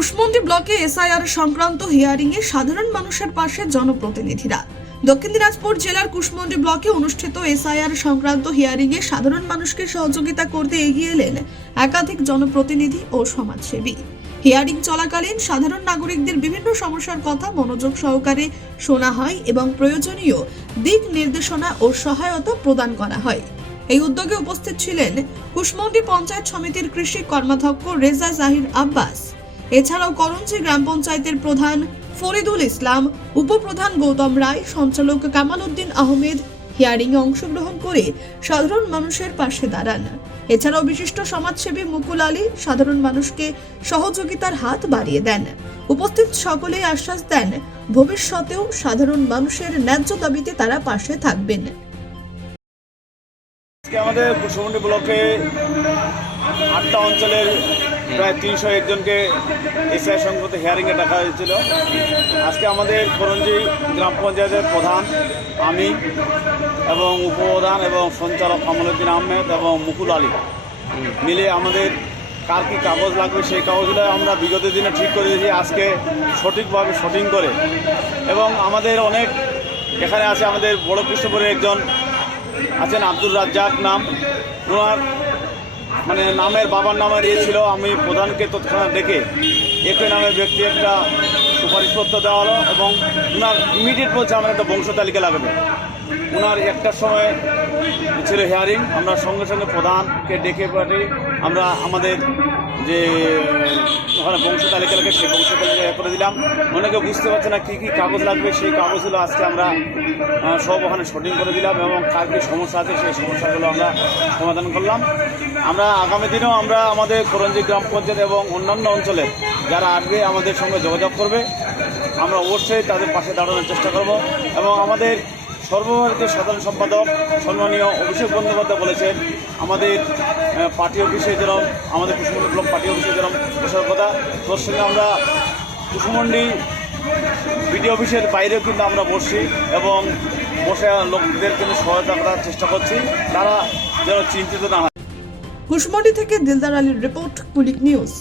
কুশমন্ডি ব্লকে এসআইআর সংক্রান্ত হিয়ারিংয়ে সাধারণ মানুষের পাশে জনপ্রতিনিধিরা। দক্ষিণ দিনাজপুর জেলার কুশমন্ডি ব্লকে অনুষ্ঠিত এসআইআর সংক্রান্ত হিয়ারিংয়ে সাধারণ মানুষকে সহযোগিতা করতে এগিয়ে এলেন একাধিক জনপ্রতিনিধি ও সমাজসেবী। হিয়ারিং চলাকালীন সাধারণ নাগরিকদের বিভিন্ন সমস্যার কথা মনোযোগ সহকারে শোনা হয় এবং প্রয়োজনীয় দিক নির্দেশনা ও সহায়তা প্রদান করা হয়। এই উদ্যোগে উপস্থিত ছিলেন কুশমন্ডি পঞ্চায়েত সমিতির কৃষি কর্মাধ্যক্ষ রেজা জাহির আব্বাস, এছাড়াও করঞ্জি গ্রাম পঞ্চায়েতের প্রধান ফরিদুল ইসলাম, উপপ্রধান গৌতম রায়, সঞ্চালক কামাল উদ্দিন আহমেদ। হিয়ারিং এ অংশগ্রহণ করে সাধারণ মানুষের পাশে দাঁড়ান। এছাড়াও বিশিষ্ট সমাজসেবী মুকুল আলী সাধারণ মানুষকে সহযোগিতার হাত বাড়িয়ে দেন। উপস্থিত সকলেই আশ্বাস দেন ভবিষ্যতেও সাধারণ মানুষের ন্যায্য দাবিতে তারা পাশে থাকবেন। আমাদের কুশমন্ডি ব্লকে 8টা অঞ্চলের প্রায় 301 জনকে এসআইআর সংক্রান্ত হিয়ারিংয়ে ডাকা হয়েছিল। আজকে আমাদের করঞ্জি গ্রাম পঞ্চায়েতের প্রধান, আমি এবং উপপ্রধান এবং সঞ্চালক কামাল উদ্দিন আহমেদ এবং মুকুল আলী মিলে আমাদের কার কী কাগজ লাগবে সেই কাগজগুলো আমরা বিগত দিনে ঠিক করে দিয়েছি আজকে সঠিকভাবে শুটিং করে। এবং আমাদের অনেক এখানে আছে আমাদের বড় কৃষ্ণপুরের একজন আছেন আব্দুর রাজ্জাক নাম, ওনার নামের বাবার নামের ছিল। আমি প্রধানকে তৎক্ষণাৎ ডেকে একই নামের ব্যক্তি একটা সুপারিশপত্র দেওয়া হলো এবং ওনার ইমিডিয়েট বলছে আমার একটা বংশ তালিকা লাগবে। ওনার একটার সময় ছিল হিয়ারিং, আমরা সঙ্গে সঙ্গে প্রধানকে ডেকে পাঠিয়ে আমরা আমাদের যে ওখানে বংশ তালিকা লাগে সেই বংশ তালিকা করে দিলাম। অনেকে বুঝতে পারছে না কী কী কাগজ লাগবে, সেই কাগজগুলো আজকে আমরা সব ওখানে শুটিং করে দিলাম এবং কার কী সমস্যা আছে সেই সমস্যাগুলো আমরা সমাধান করলাম। আমরা আগামী দিনেও আমরা আমাদের করঞ্জি গ্রাম পঞ্চায়েত এবং অন্যান্য অঞ্চলে যারা আসবে আমাদের সঙ্গে যোগাযোগ করবে, আমরা অবশ্যই তাদের পাশে দাঁড়ানোর চেষ্টা করব। এবং আমাদের সর্বভারতীয় সাধারণ সম্পাদক সম্মানীয় অভিষেক বন্দ্যোপাধ্যায় বলেছেন আমাদের পার্টি অফিসে যেরকম আমাদের কুশমন্ডি ব্লক পার্টি অফিসে যেরকম বসার কথা, তোর সঙ্গে আমরা কুশমন্ডি বিডি অফিসের বাইরেও কিন্তু আমরা বসছি এবং বসে লোকদের কিন্তু সহায়তা করার চেষ্টা করছি, তারা যেন চিন্তিত না হয়। কুশমন্ডি থেকে দিলদার আলীর রিপোর্ট, কুলিক নিউজ।